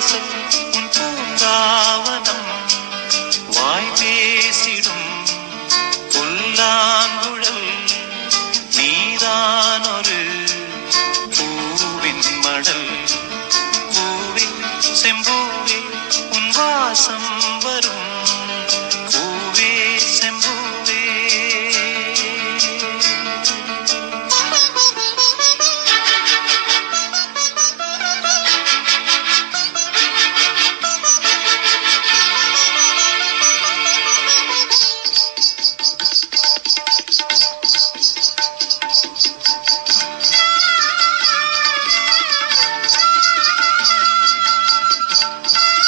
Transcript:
வாசல் உன் பூங்காவனம் வாய் பேசிடும் புல்லாங்குழல் நீதான் ஒரு பூவின் மடல் பூவின் செம்பூவே உன் வாசம் வரும்